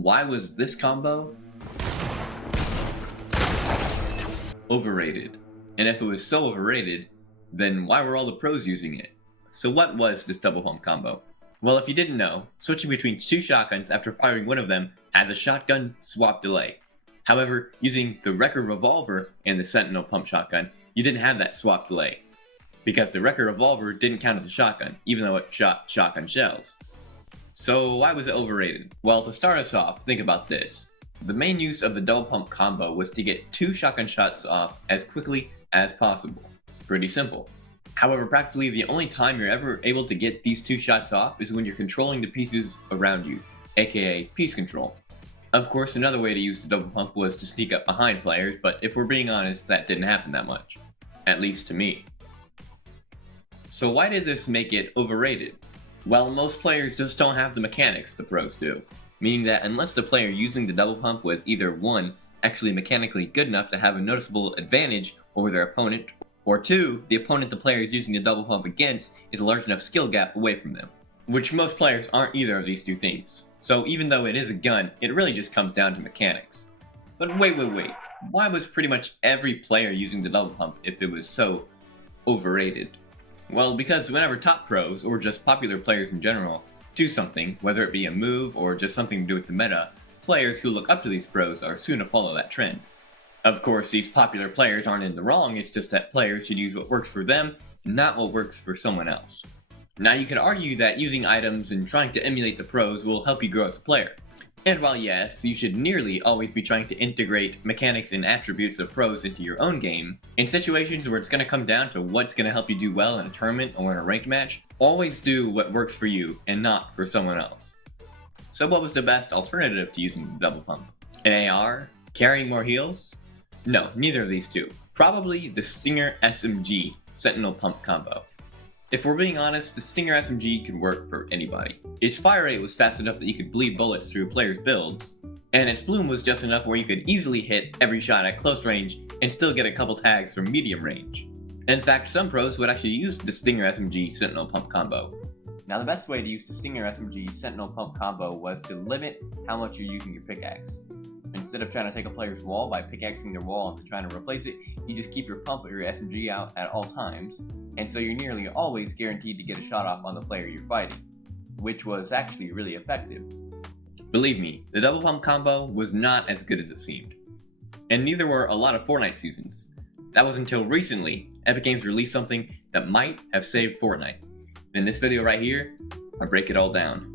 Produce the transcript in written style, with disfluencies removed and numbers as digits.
Why was this combo overrated? And if it was so overrated, then why were all the pros using it? So what was this double pump combo? Well, if you didn't know, switching between two shotguns after firing one of them has a shotgun swap delay. However, using the record revolver and the sentinel pump shotgun, you didn't have that swap delay, because the record revolver didn't count as a shotgun, even though it shot shotgun shells. So why was it overrated? Well, to start us off, think about this. The main use of the double pump combo was to get 2 shotgun shots off as quickly as possible. Pretty simple. However, practically the only time you're ever able to get these 2 shots off is when you're controlling the pieces around you, aka piece control. Of course, another way to use the double pump was to sneak up behind players, but if we're being honest, that didn't happen that much. At least to me. So why did this make it overrated? Well, most players just don't have the mechanics the pros do, meaning that unless the player using the double pump was either 1, actually mechanically good enough to have a noticeable advantage over their opponent, or 2, the opponent the player is using the double pump against is a large enough skill gap away from them. Which most players aren't either of these 2 things. So even though it is a gun, it really just comes down to mechanics. But wait, why was pretty much every player using the double pump if it was so overrated? Well, because whenever top pros, or just popular players in general, do something, whether it be a move or just something to do with the meta, players who look up to these pros are soon to follow that trend. Of course, these popular players aren't in the wrong, it's just that players should use what works for them, not what works for someone else. Now you could argue that using items and trying to emulate the pros will help you grow as a player. And while yes, you should nearly always be trying to integrate mechanics and attributes of pros into your own game, in situations where it's going to come down to what's going to help you do well in a tournament or in a ranked match, always do what works for you and not for someone else. So what was the best alternative to using the double pump? An AR? Carrying more heals? No, neither of these 2. Probably the Stinger SMG Sentinel Pump combo. If we're being honest, the Stinger SMG could work for anybody. Its fire rate was fast enough that you could bleed bullets through players' builds, and its bloom was just enough where you could easily hit every shot at close range and still get a couple tags from medium range. In fact, some pros would actually use the Stinger SMG Sentinel Pump combo. Now the best way to use the Stinger SMG Sentinel Pump combo was to limit how much you're using your pickaxe. Instead of trying to take a player's wall by pickaxing their wall and trying to replace it, you just keep your pump or your SMG out at all times, and so you're nearly always guaranteed to get a shot off on the player you're fighting, which was actually really effective. Believe me, the double pump combo was not as good as it seemed. And neither were a lot of Fortnite seasons. That was until recently, Epic Games released something that might have saved Fortnite. In this video right here, I break it all down.